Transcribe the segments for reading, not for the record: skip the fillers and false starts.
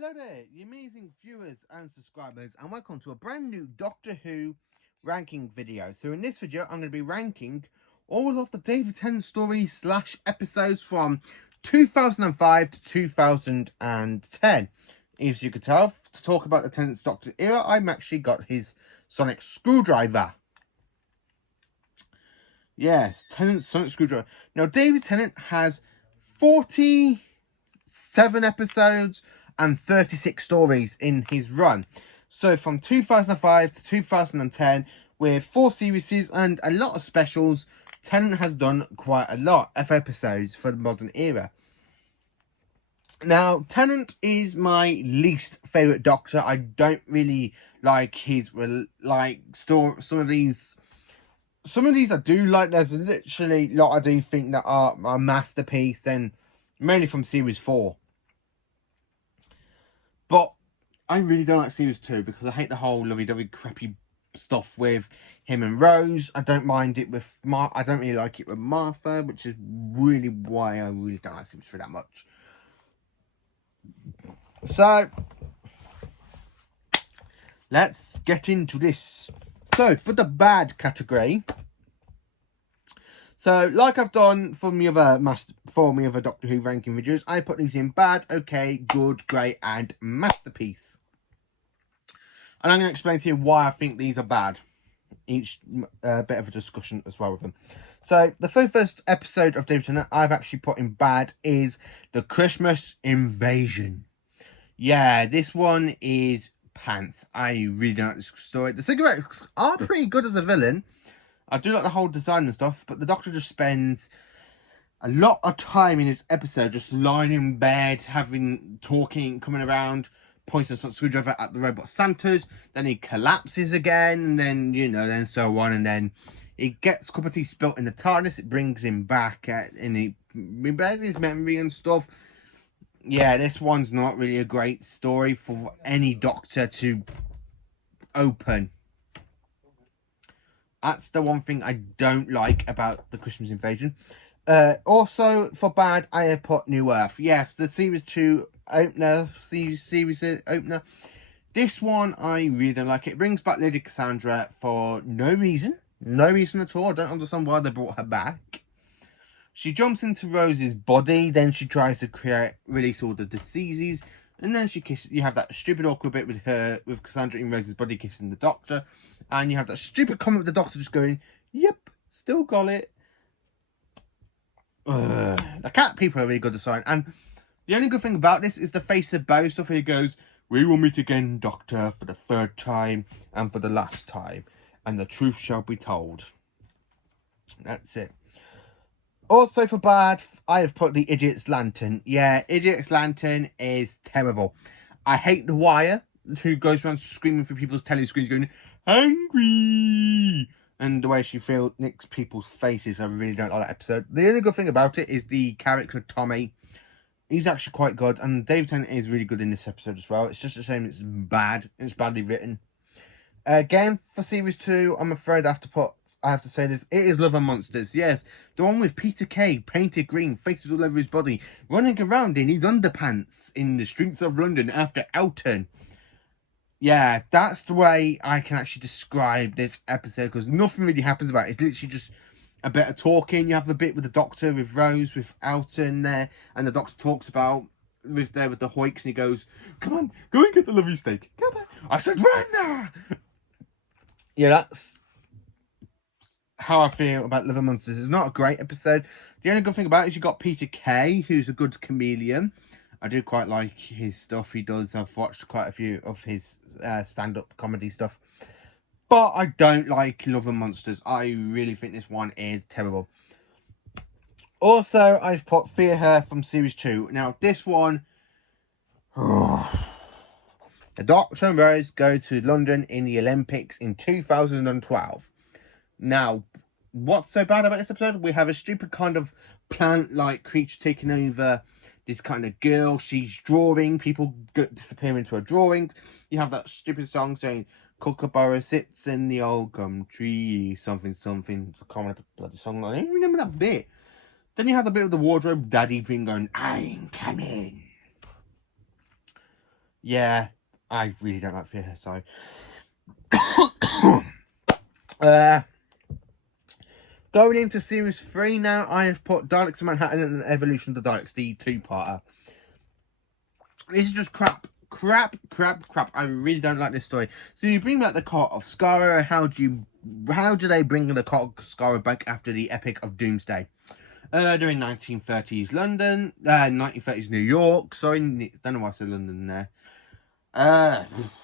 Hello there, you amazing viewers and subscribers, and welcome to a brand new Doctor Who ranking video. So in this video, I'm going to be ranking all of the David Tennant stories slash episodes from 2005 to 2010. As you can tell, to talk about the Tennant's Doctor era, I've actually got his sonic screwdriver. Yes, Tennant's sonic screwdriver. Now, David Tennant has 47 episodes and 36 stories in his run. So from 2005 to 2010, with 4 series and a lot of specials, Tennant has done quite a lot of episodes for the modern era. Now, Tennant is my least favourite Doctor. I don't really like his story. Some of these I do like. There's literally a lot I do think that are a masterpiece, and mainly from series 4. But I really don't like series 2 because I hate the whole lovey-dovey crappy stuff with him and Rose. I don't mind it with I don't really like it with Martha, which is really why I really don't like series 3 that much. So let's get into this. So for the bad category, so like I've done for my other Doctor Who ranking videos, I put these in bad, okay, good, great, and masterpiece. And I'm going to explain to you why I think these are bad. Each bit of a discussion as well with them. So the very first episode of David Tennant I've actually put in bad is the Christmas Invasion. Yeah, this one is pants. I really don't like this story. The cigarettes are pretty good as a villain. I do like the whole design and stuff, but the Doctor just spends a lot of time in this episode just lying in bed, talking, coming around, pointing a screwdriver at the robot Santas. Then he collapses again, and then, then so on. And then it gets a cup of tea spilt in the TARDIS. It brings him back, and he remembers his memory and stuff. Yeah, this one's not really a great story for any Doctor to open. That's the one thing I don't like about the Christmas Invasion. Also, for bad, I have put New Earth. Yes, the series 2 opener, series opener. This one, I really don't like it. It brings back Lady Cassandra for no reason. No reason at all. I don't understand why they brought her back. She jumps into Rose's body, then she tries to release all the diseases, and then she kisses. You have that stupid awkward bit with Cassandra in Rose's body kissing the Doctor, and you have that stupid comment with the Doctor just going, "Yep, still got it." The cat people are really good design, and the only good thing about this is the face of Bo stuff. He goes, "We will meet again, Doctor, for the 3rd time and for the last time, and the truth shall be told." That's it. Also for bad, I have put the Idiot's Lantern. Yeah, Idiot's Lantern is terrible. I hate the Wire, who goes around screaming through people's telescreens going, "Angry!" And the way she nicks people's faces. I really don't like that episode. The only good thing about it is the character Tommy. He's actually quite good, and David Tennant is really good in this episode as well. It's just a shame it's bad. It's badly written. Again, for series 2, I'm afraid I have to say this. It is Love and Monsters. Yes, the one with Peter Kay, painted green, faces all over his body, running around in his underpants in the streets of London after Elton. Yeah, that's the way I can actually describe this episode, because nothing really happens about it. It's literally just a bit of talking. You have a bit with the Doctor, with Rose, with Elton there, and the Doctor talks about with the Hoyks, and he goes, "Come on, go and get the lovely steak. Come on." I said, "Run now!" Yeah, that's how I feel about Love and Monsters. It's not a great episode. The only good thing about it is you got Peter Kay, who's a good comedian. I do quite like his stuff he does. I've watched quite a few of his stand-up comedy stuff. But I don't like Love and Monsters. I really think this one is terrible. Also, I've put Fear Her from Series 2. Now, this one... The Doctor and Rose go to London in the Olympics in 2012. Now, what's so bad about this episode? We have a stupid kind of plant-like creature taking over this kind of girl. She's drawing. People disappear into her drawings. You have that stupid song saying, "Kookaburra sits in the old gum tree," something. I can't remember the bloody song. I don't remember that bit. Then you have the bit of the wardrobe daddy thing going, "I'm coming." Yeah, I really don't like Fear. Sorry. uh, Going into series 3 now, I have put Daleks of Manhattan and the Evolution of the Daleks, the two-parter. This is just crap. Crap. I really don't like this story. So you bring back the cult of Skara. How do they bring the cult of Skara back after the Epic of Doomsday? During 1930s London, 1930s New York. Sorry, don't know why I said London there.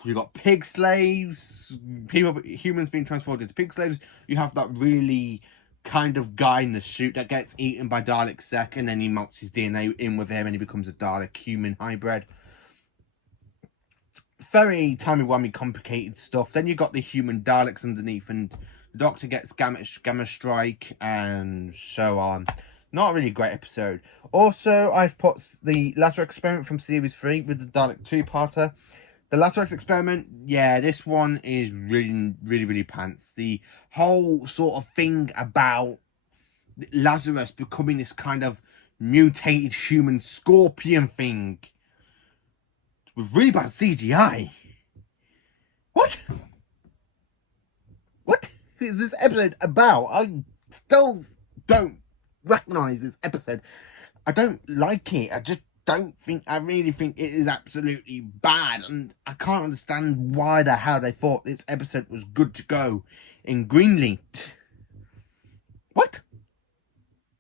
You got pig slaves, humans being transformed into pig slaves. You have that really kind of guy in the suit that gets eaten by Dalek Sec, and then he melts his DNA in with him, and he becomes a Dalek human hybrid. Very timey-wimey complicated stuff. Then you got the human Daleks underneath, and the Doctor gets gamma strike, and so on. Not a really great episode. Also, I've put the Lazarus Experiment from Series 3 with the Dalek 2-parter. The Lazarus Experiment, yeah, this one is really pants. The whole sort of thing about Lazarus becoming this kind of mutated human scorpion thing with really bad CGI. What is this episode about? I still don't recognise this episode. I don't like it. I really think it is absolutely bad, and I can't understand why the hell they thought this episode was good to go in Greenlight. What?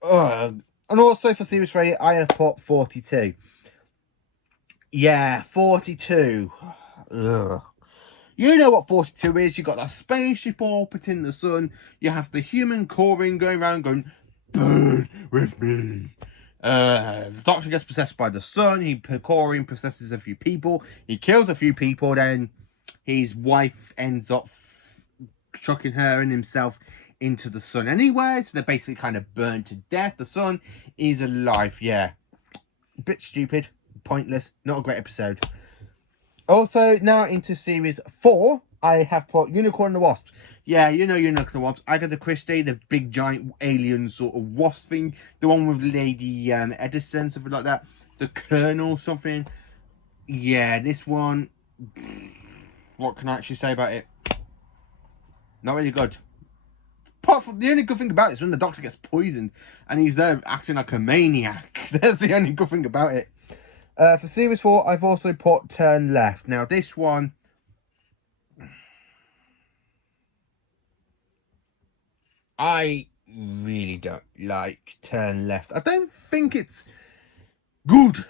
And also for Series 3, I have put 42. Yeah, 42. Ugh. You know what 42 is. You got that spaceship orbiting the sun. You have the human Corin going around going, burn with me. The Doctor gets possessed by the sun. Corin possesses a few people. He kills a few people. Then his wife ends up chucking her and himself into the sun anyway. So they're basically kind of burned to death. The sun is alive. Yeah. A bit stupid. Pointless. Not a great episode. Also, now into series 4, I have put Unicorn and the Wasp. Yeah, you know Unicorn and the Wasp. Agatha Christie, the big giant alien sort of wasp thing. The one with Lady Edison, something like that. The Colonel, something. Yeah, this one. What can I actually say about it? Not really good. Apart from the only good thing about it is when the Doctor gets poisoned and he's there acting like a maniac. That's the only good thing about it. For Series 4, I've also put Turn Left. Now, this one... I really don't like Turn Left. I don't think it's good.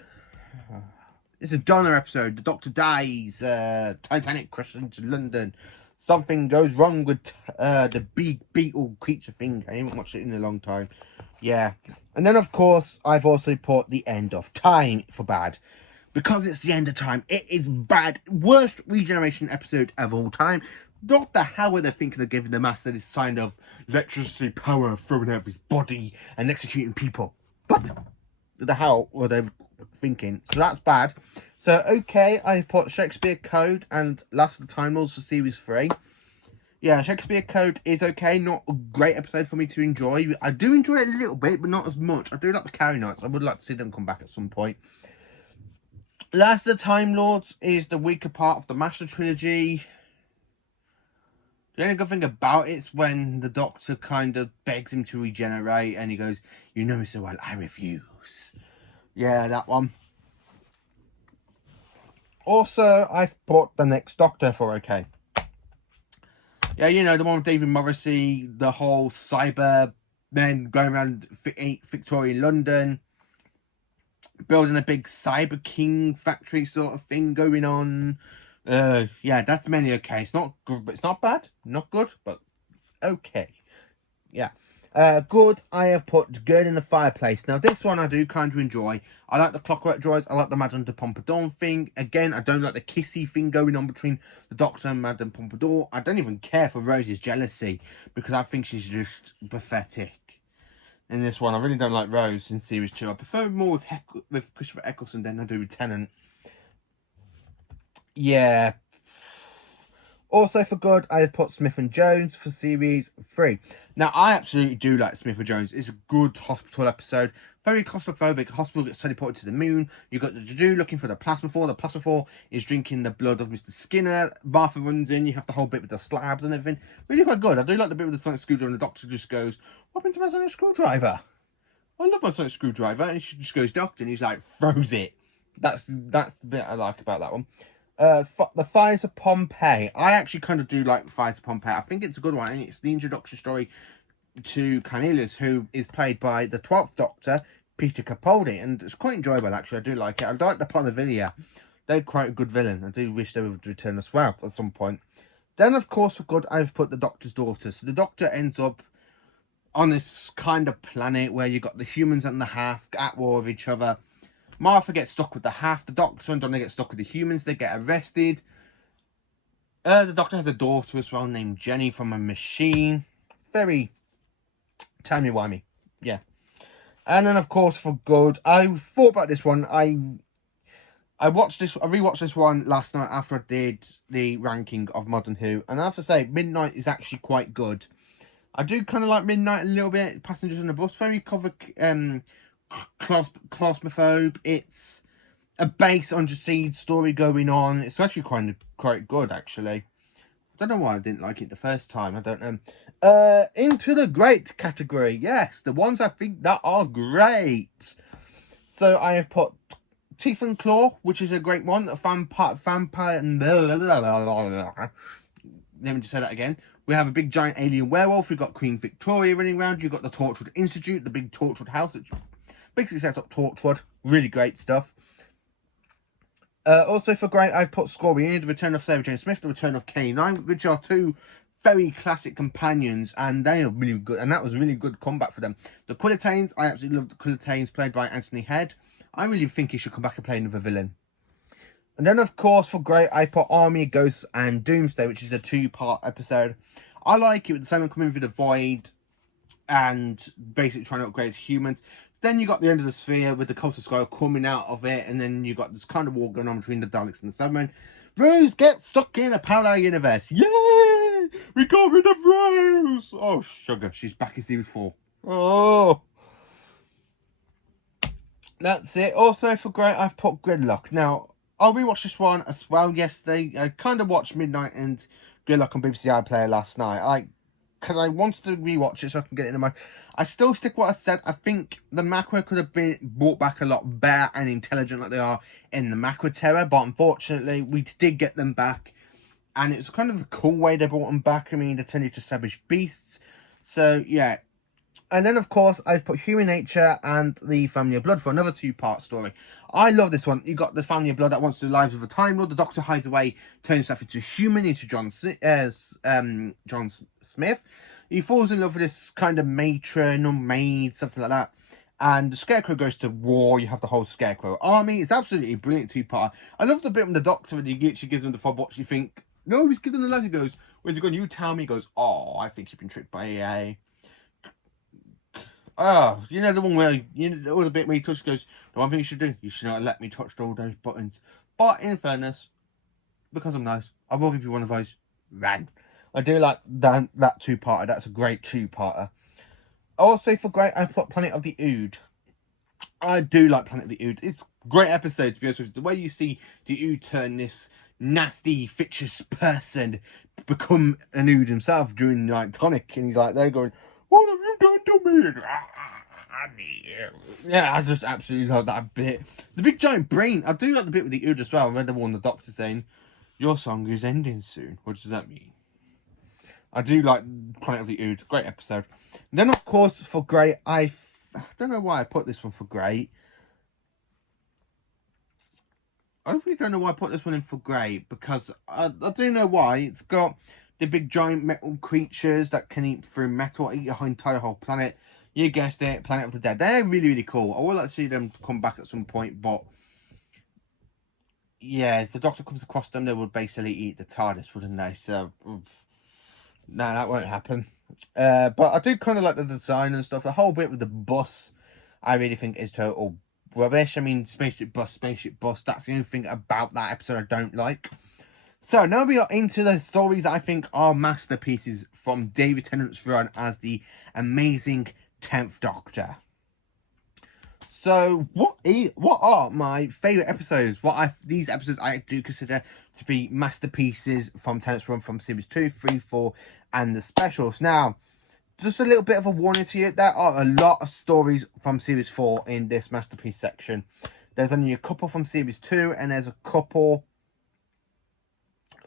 It's a Donner episode. The Doctor dies. Titanic crashes into London. Something goes wrong with the big beetle creature thing. I haven't watched it in a long time. Yeah. And then, of course, I've also put The End of Time for bad. Because it's the end of time, it is bad. Worst regeneration episode of all time. What the hell were they thinking of giving the Master this sign of electricity power thrown out of his body and executing people? What the hell were they thinking? So that's bad. So, okay, I put Shakespeare Code and Last of the Time Lords for Series 3. Yeah, Shakespeare Code is okay. Not a great episode for me to enjoy. I do enjoy it a little bit, but not as much. I do like the Carrie Knights. I would like to see them come back at some point. Last of the Time Lords is the weaker part of the Master Trilogy. The only good thing about it is when the Doctor kind of begs him to regenerate and he goes, you know me so well, I refuse. Yeah, that one. Also, I've put The Next Doctor for okay. Yeah, you know, the one with David Morrissey, the whole cyber men going around Victorian London, building a big Cyber King factory sort of thing going on. Yeah, that's mainly okay. It's not good, but it's not bad. Not good, but okay. Yeah. Good, I have put Girl in the Fireplace. Now, this one I do kind of enjoy. I like the Clockwork Drawers. I like the Madame de Pompadour thing. Again, I don't like the kissy thing going on between the Doctor and Madame Pompadour. I don't even care for Rose's jealousy because I think she's just pathetic. In this one, I really don't like Rose in Series 2. I prefer more with Christopher Eccleston than I do with Tennant. Yeah. Also for good, I have put Smith and Jones for series 3. Now, I absolutely do like Smith and Jones. It's a good hospital episode. Very claustrophobic. Hospital gets teleported to the moon. You've got the Juju looking for the plasma 4. The plasma 4 is drinking the blood of Mr. Skinner. Martha runs in. You have the whole bit with the slabs and everything. Really quite good. I do like the bit with the sonic screwdriver, and the doctor just goes, "What happened to my sonic screwdriver? I love my sonic screwdriver." And she just goes, "Doctor," and he's like, throws it. That's the bit I like about that one. The Fires of Pompeii. I actually kind of do like the Fires of Pompeii. I think it's a good one, and it's the introduction story to Cornelius, who is played by the 12th Doctor, Peter Capaldi, and it's quite enjoyable, actually. I do like it. I like the Ponavilla. They're quite a good villain. I do wish they would return as well at some point. Then, of course, for good, I've put the Doctor's daughter. So the Doctor ends up on this kind of planet where you've got the humans and the half at war with each other. Martha gets stuck with the half. The Doctor and Donna get stuck with the humans. They get arrested. The Doctor has a daughter as well named Jenny from a machine. Very timey-wimey. Yeah. And then, of course, for good, I thought about this one. I rewatched this one last night after I did the ranking of Modern Who. And I have to say, Midnight is actually quite good. I do kind of like Midnight a little bit. Passengers on the Bus, very claustrophobe. It's a base under siege story going on. It's actually quite good, actually. I don't know why I didn't like it the first time. I don't know. Into the great category. Yes, the ones I think that are great. So I have put Teeth and Claw, which is a great one. A vampire. Let me just say that again. We have a big giant alien werewolf. We've got Queen Victoria running around. You've got the Torchwood Institute, the big Torchwood house, which basically sets up Torchwood. Really great stuff. Also for great, I've put Scorpion, the return of Sarah Jane Smith, the return of K9, which are two very classic companions, and they are really good, and that was a really good comeback for them. The Quillitanes, I absolutely love the Quillitanes, played by Anthony Head. I really think he should come back and play another villain. And then, of course, for great, I put Army, Ghosts, and Doomsday, which is a 2-part episode. I like it with the Simon coming through the void and basically trying to upgrade humans. Then you got the end of the sphere with the Cult of Skull coming out of it, and then you got this kind of war going on between the Daleks and the Cybermen. Rose gets stuck in a parallel universe. Yay! We got rid of Rose! Oh, sugar. She's back in series 4. Oh! That's it. Also, for great, I've put Gridlock. Now, I'll rewatch this one as well yesterday. I kind of watched Midnight and Gridlock on BBC iPlayer last night. Because I wanted to rewatch it so I can get it in my... I still stick what I said. I think the Macro could have been brought back a lot better and intelligent like they are in the Macro Terror. But unfortunately, we did get them back. And it was kind of a cool way they brought them back. I mean, they turned into savage beasts. So, yeah. And then, of course, I've put Human Nature and the Family of Blood for another 2-part story. I love this one. You've got the Family of Blood that wants to do lives of a Time Lord. The Doctor hides away, turns himself into a human, into John Smith. He falls in love with this kind of matron or maid, something like that. And the Scarecrow goes to war. You have the whole Scarecrow army. It's absolutely a brilliant 2-part. I love the bit when the Doctor, when he literally gives him the fob watch, you think, no, he's giving the letter. He goes, where's he going? You tell me. He goes, oh, I think you've been tricked by AA. Oh, you know the one where, you know, the bit where he touches, goes, the one thing you should do, you should not let me touch all those buttons. But in fairness, because I'm nice, I will give you one of those. Ran. I do like that 2-parter. That's a great 2-parter. Also for great, I put Planet of the Ood. I do like Planet of the Ood. It's a great episode, to be honest with you. The way you see the Ood turn this nasty, fictitious person become an Ood himself during like Tonic, and he's like, they're going, what have you done to me? Yeah, I just absolutely love that bit. The big giant brain. I do like the bit with the Ood as well. I read the one the Doctor saying, your song is ending soon. What does that mean? I do like Planet of the Ood. Great episode. And then, of course, for great, I don't know why I put this one for great. I really don't know why I put this one in for great, because I do know why. It's got the big giant metal creatures that can eat through metal, eat your entire whole planet. You guessed it, Planet of the Dead. They're really, really cool. I would like to see them come back at some point, but yeah, if the Doctor comes across them, they would basically eat the TARDIS, wouldn't they? So, no, that won't happen. But I do kind of like the design and stuff. The whole bit with the bus, I really think is total rubbish. I mean, spaceship bus, that's the only thing about that episode I don't like. So now we are into the stories that I think are masterpieces from David Tennant's run as the amazing 10th Doctor. So what are my favourite episodes? These episodes I do consider to be masterpieces from Tennant's run from series 2, 3, 4 and the specials. Now, just a little bit of a warning to you, there are a lot of stories from series 4 in this masterpiece section. There's only a couple from series 2 and there's a couple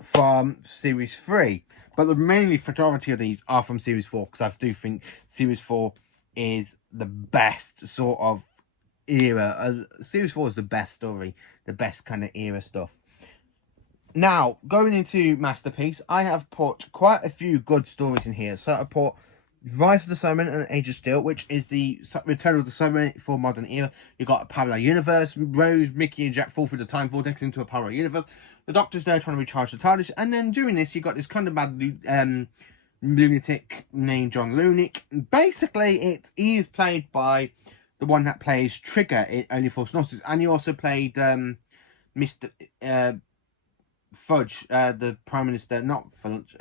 from series 3, but the mainly majority of these are from series 4, because I do think series 4 is the best sort of era. Series 4 is the best story, the best kind of era stuff. Now, going into masterpiece, I have put quite a few good stories in here. So I put Rise of the Cybermen and Age of Steel, which is the return of the Cybermen for modern era. You've got a parallel universe. Rose, Mickey, and Jack fall through the time vortex into a parallel universe. The Doctor's there trying to recharge the TARDIS, and then during this, you got this kind of mad lunatic named John Lunick. Basically, he is played by the one that plays Trigger in Only Fools Gnosis, and he also played Mr. Fudge, the Prime Minister, not Fudge,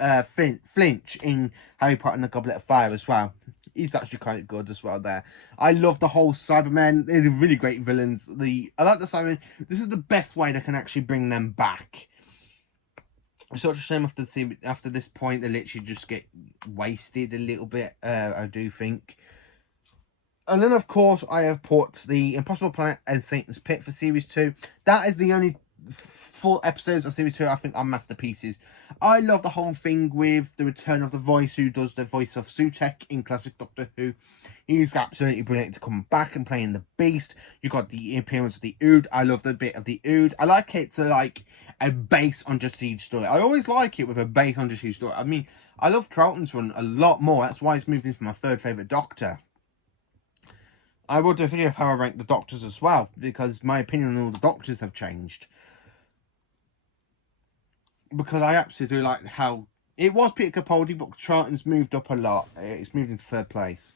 Flinch in Harry Potter and the Goblet of Fire as well. He's actually quite good as well there. I love the whole Cybermen. They're really great villains. I like the Cybermen. This is the best way they can actually bring them back. It's such a shame after this point they literally just get wasted a little bit, I do think. And then, of course, I have put the Impossible Planet and Satan's Pit for Series 2. That is the only 4 episodes of Series 2 I think are masterpieces. I love the whole thing with the return of the voice who does the voice of Sutek in classic Doctor Who. He's absolutely brilliant to come back and playing the Beast. You got the appearance of the Ood. I love the bit of the Ood. I like it to like a base on Just Siege story. I always like it with a base on Just Siege story. I mean, I love Troughton's run a lot more. That's why it's moved into my 3rd favourite Doctor. I will do a video of how I rank the Doctors as well, because my opinion on all the Doctors have changed. Because I absolutely do like how it was Peter Capaldi, but Troughton's moved up a lot. It's moved into 3rd place.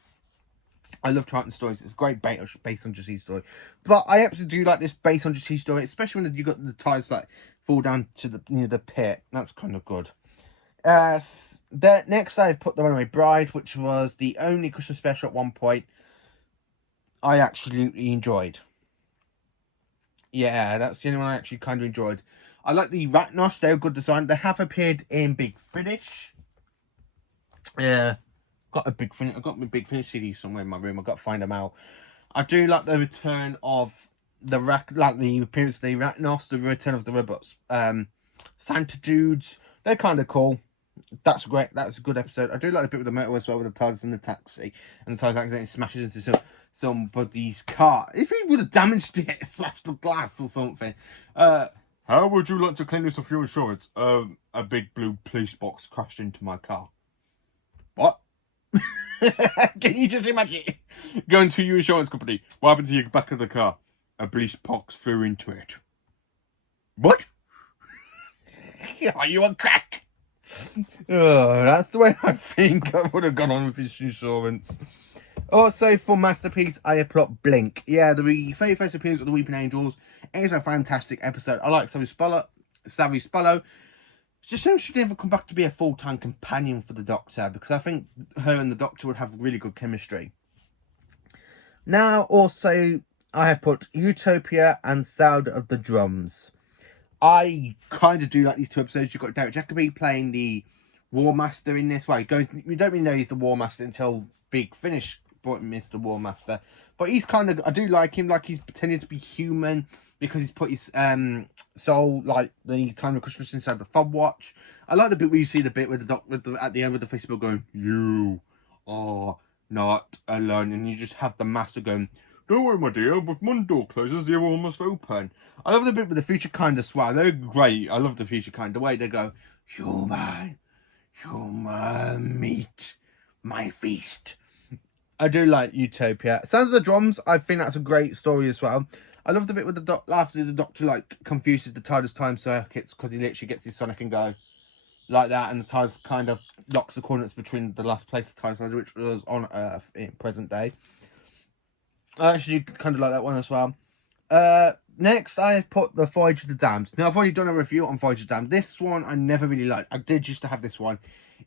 I love Troughton's stories. It's a great based on Just Siege story. But I absolutely do like this based on Just Siege story, especially when you got the ties that fall down to the pit. That's kind of good. Next I've put The Runaway Bride, which was the only Christmas special at one point I absolutely enjoyed. Yeah, that's the only one I actually kind of enjoyed. I like the Ratnos, they're good design. They have appeared in Big Finish. Yeah, I've got my Big Finish CD somewhere in my room. I've got to find them out. I do like the return of the appearance of the Ratnos, the return of the robots. Santa Dudes, they're kind of cool. That's great. That's a good episode. I do like the bit with the motor as well, with the TARDIS in the taxi, and the TARDIS accidentally smashes into somebody's car. If he would have damaged it, smashed the glass or something. How would you like to claim this off your insurance? A big blue police box crashed into my car. What? Can you just imagine going to your insurance company? What happened to your back of the car? A police box flew into it. What? Are you on crack? Oh, that's the way I think I would have gone on with his insurance. Also, for Masterpiece, I have put Blink. Yeah, the very first appearance of the Weeping Angels is a fantastic episode. I like Savvy Spallow. It's just shame she never come back to be a full-time companion for the Doctor, because I think her and the Doctor would have really good chemistry. Now, also, I have put Utopia and Sound of the Drums. I kind of do like these 2 episodes. You've got Derek Jacobi playing the War Master in this. Well, you don't really know he's the War Master until Big Finish brought him Mr. War Master. But he's kind of, I do like him, like he's pretending to be human because he's put his soul, like the time of Christmas, inside the fob watch. I like the bit where you see the bit where the Doctor at the end with the Facebook going, "You are not alone," and you just have the Master going, "Don't worry, my dear, but one door closes, the other one must open." I love the bit with the Future Kind as well. They're great. I love the Future Kind. The way they go, human meat, my feast. I do like Utopia. Sounds of the Drums, I think that's a great story as well. I love the bit with after the Doctor like confuses the TARDIS time circuits, because he literally gets his Sonic and go like that, and the TARDIS kind of locks the coordinates between the last place the TARDIS, which was on Earth in present day. I actually kind of like that one as well. Next, I have put the Voyage of the Damned. Now, I've already done a review on Voyage of the Damned. This one I never really liked. I did used to have this one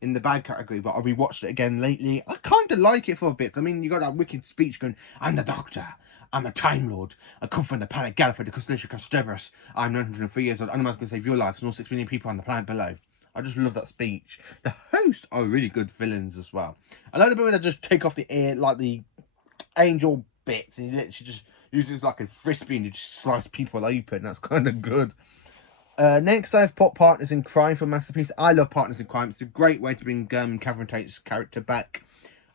in the bad category, but I rewatched it again lately. I kind of like it for a bit. I mean, you got that wicked speech going, I'm the Doctor. I'm a Time Lord. I come from the planet Gallifrey, the Constellation Castorus. I'm 903 years old. I'm going to save your life and all 6 million people on the planet below. I just love that speech. The hosts are really good villains as well. I like the bit where they just take off the ear, like the angel bits, and he literally just uses like a frisbee and you just slice people open. That's kind of good. Next, I've put Partners in Crime for Masterpiece. I love Partners in Crime. It's a great way to bring Catherine Tate's character back.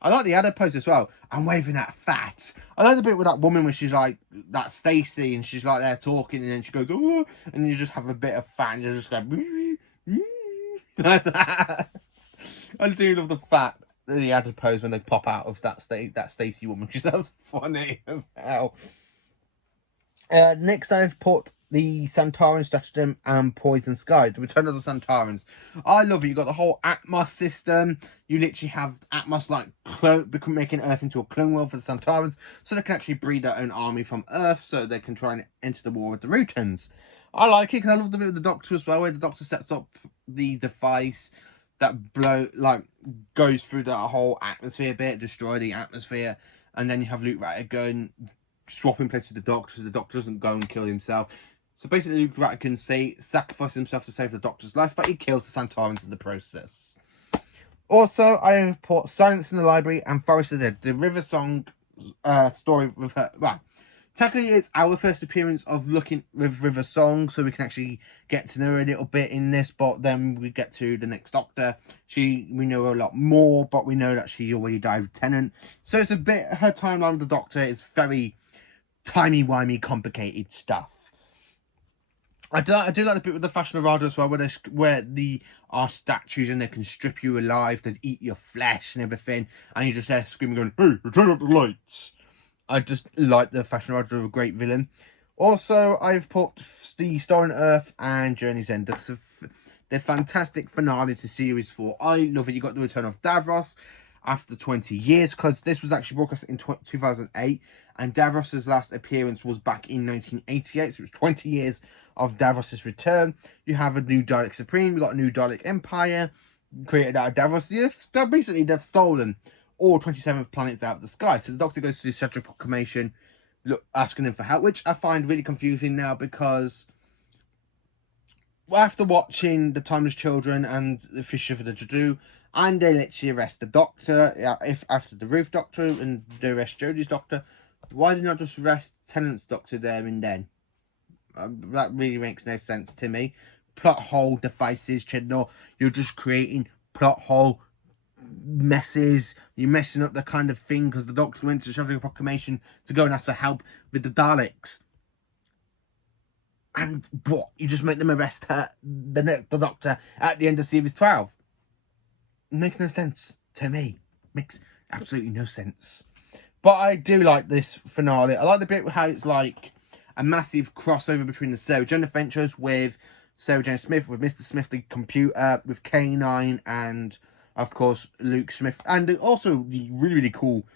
I like the adipose as well. I'm waving at fat. I like the bit with that woman where she's like, that Stacey, and she's like there talking, and then she goes, oh, and you just have a bit of fat, and you just go, like that. I do love the fat, the adipose when they pop out of that Stacey woman, because that's funny as hell. Next, I've put the Santoran Stratagem and Poison Sky, the Return of the Santarans. I love it. You got the whole Atmos system. You literally have Atmos like making Earth into a clone world for the Santarans, so they can actually breed their own army from Earth, so they can try and enter the war with the Rutans. I like it because I love the bit with the Doctor as well, where the Doctor sets up the device that goes through that whole atmosphere bit, destroy the atmosphere, and then you have Luke Rattigan swapping places with the Doctor, so the Doctor doesn't go and kill himself. So basically, Luke Rattigan sacrifices himself to save the Doctor's life, but he kills the Santarans in the process. Also, I have put Silence in the Library and Forest of the Dead, the River Song story with her. Well, technically, it's our first appearance of looking with River Song, so we can actually get to know her a little bit in this. But then we get to the next Doctor. We know a lot more, but we know that she already died with Tennant. So it's a bit, her timeline with the Doctor is very timey-wimey, complicated stuff. I do like the bit with the Fashion Arada as well, where the are statues and they can strip you alive, they eat your flesh and everything, and you just there screaming, going, "Hey, turn up the lights!" I just like the Fashion Arada of a great villain. Also, I've put the Stolen Earth and Journey's End. They're fantastic finale to Series 4. I love it. You got the return of Davros after 20 years, because this was actually broadcast in 2008, and Davros' last appearance was back in 1988, so it was 20 years of Davros' return. You have a new Dalek Supreme, you got a new Dalek Empire created out of Davros. They've stolen all 27 planets out of the sky. So the Doctor goes to do Cedric Proclamation, asking him for help, which I find really confusing now, because after watching The Timeless Children and The Fisher for the Jadoo, and they literally arrest the Doctor, after the Roof Doctor and they arrest Jodie's Doctor, why did not just arrest Tennant's Doctor there and then? That really makes no sense to me. Plot hole devices, Chidnor. You're just creating plot hole messes. You're messing up the kind of thing, because the Doctor went to Cedric Proclamation to go and ask for help with the Daleks. And what? You just make them arrest the Doctor at the end of Series 12. It makes no sense to me. Makes absolutely no sense. But I do like this finale. I like the bit how it's like a massive crossover between the Sarah Jane adventures with Sarah Jane Smith, with Mr. Smith the computer, with K9, and of course Luke Smith, and also the really, really cool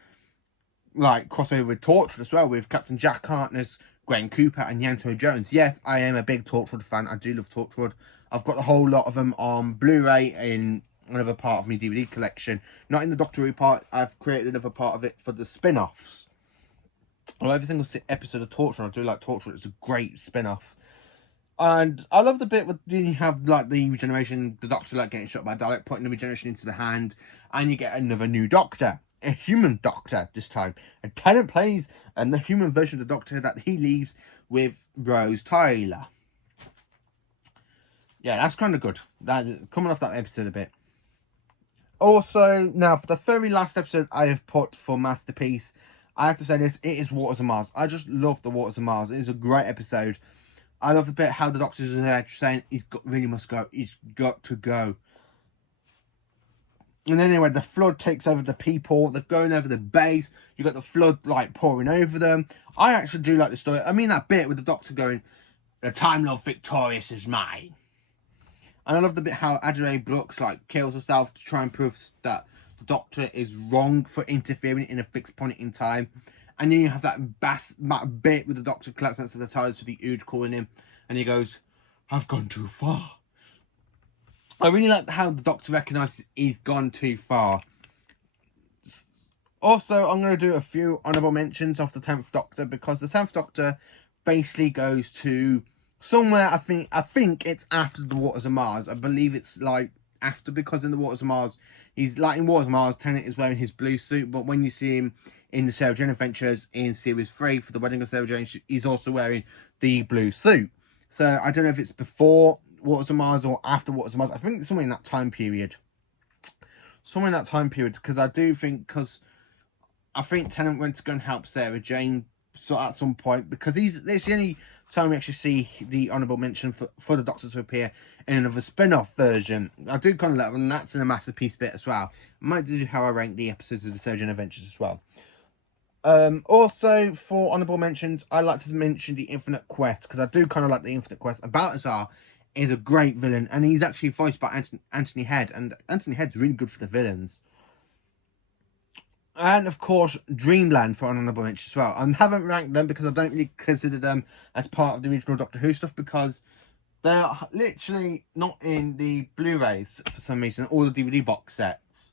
like crossover with Torchwood as well, with Captain Jack Harkness, Graham Cooper, and Yanto Jones. Yes, I am a big Torchwood fan. I do love Torchwood. I've got a whole lot of them on Blu-ray in another part of my DVD collection. Not in the Doctor Who part. I've created another part of it for the spin-offs. Well, every single episode of Torchwood, I do like Torchwood. It's a great spin-off. And I love the bit where you have like the regeneration, the Doctor like getting shot by Dalek, putting the regeneration into the hand, and you get another new Doctor, a human Doctor this time. And Tennant plays the human version of the Doctor that he leaves with Rose Tyler. Yeah, that's kind of good. That coming off that episode a bit. Also, now for the very last episode I have put for Masterpiece, I have to say this: it is Waters of Mars. I just love the Waters of Mars. It is a great episode. I love the bit how the Doctors are there saying really must go. He's got to go. And anyway, the flood takes over the people. They're going over the base. You got the flood like pouring over them. I actually do like the story. I mean that bit with the Doctor going, "The Time Lord Victorious is mine." And I love the bit how Adelaide Brooks like kills herself to try and prove that the Doctor is wrong for interfering in a fixed point in time. And then you have that bit with the Doctor collects of the TARDIS with the Ood calling him, and he goes, "I've gone too far." I really like how the Doctor recognises he's gone too far. Also, I'm going to do a few honourable mentions of the 10th Doctor, because the 10th Doctor basically goes to somewhere. I think it's after the Waters of Mars. I believe it's like after, because in the Waters of Mars, he's like in Waters of Mars, Tennant is wearing his blue suit, but when you see him in the Sarah Jane Adventures in Series 3 for the Wedding of Sarah Jane, he's also wearing the blue suit. So I don't know if it's before Waters of Mars or after Waters of Mars. I think it's somewhere in that time period. Somewhere in that time period, because I do think, because I think Tennant went to go and help Sarah Jane so at some point, because it's the only time we actually see the honourable mention for the Doctor to appear in another spin-off version. I do kind of like, and that's in a masterpiece bit as well. I might do how I rank the episodes of the Sarah Jane Adventures as well. Also, for honourable mentions, I like to mention the Infinite Quest, because I do kind of like the Infinite Quest. And Balthazar is a great villain, and he's actually voiced by Anthony Head, and Anthony Head's really good for the villains. And of course, Dreamland for an honourable mention as well. I haven't ranked them because I don't really consider them as part of the original Doctor Who stuff, because they're literally not in the Blu-rays for some reason, or the DVD box sets.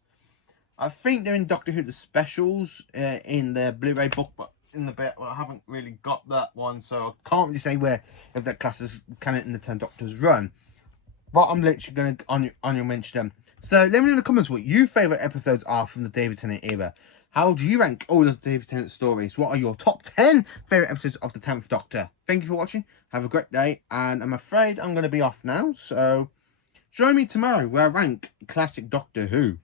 I think they're in Doctor Who the specials in the Blu-ray book, but in the bit, well, I haven't really got that one, so I can't really say where if that class is canon in the 10 Doctors run. But I'm literally going to on your mention them. So let me know in the comments what your favourite episodes are from the David Tennant era. How do you rank all of the David Tennant stories? What are your top 10 favourite episodes of the 10th Doctor? Thank you for watching. Have a great day. And I'm afraid I'm going to be off now. So join me tomorrow where I rank classic Doctor Who.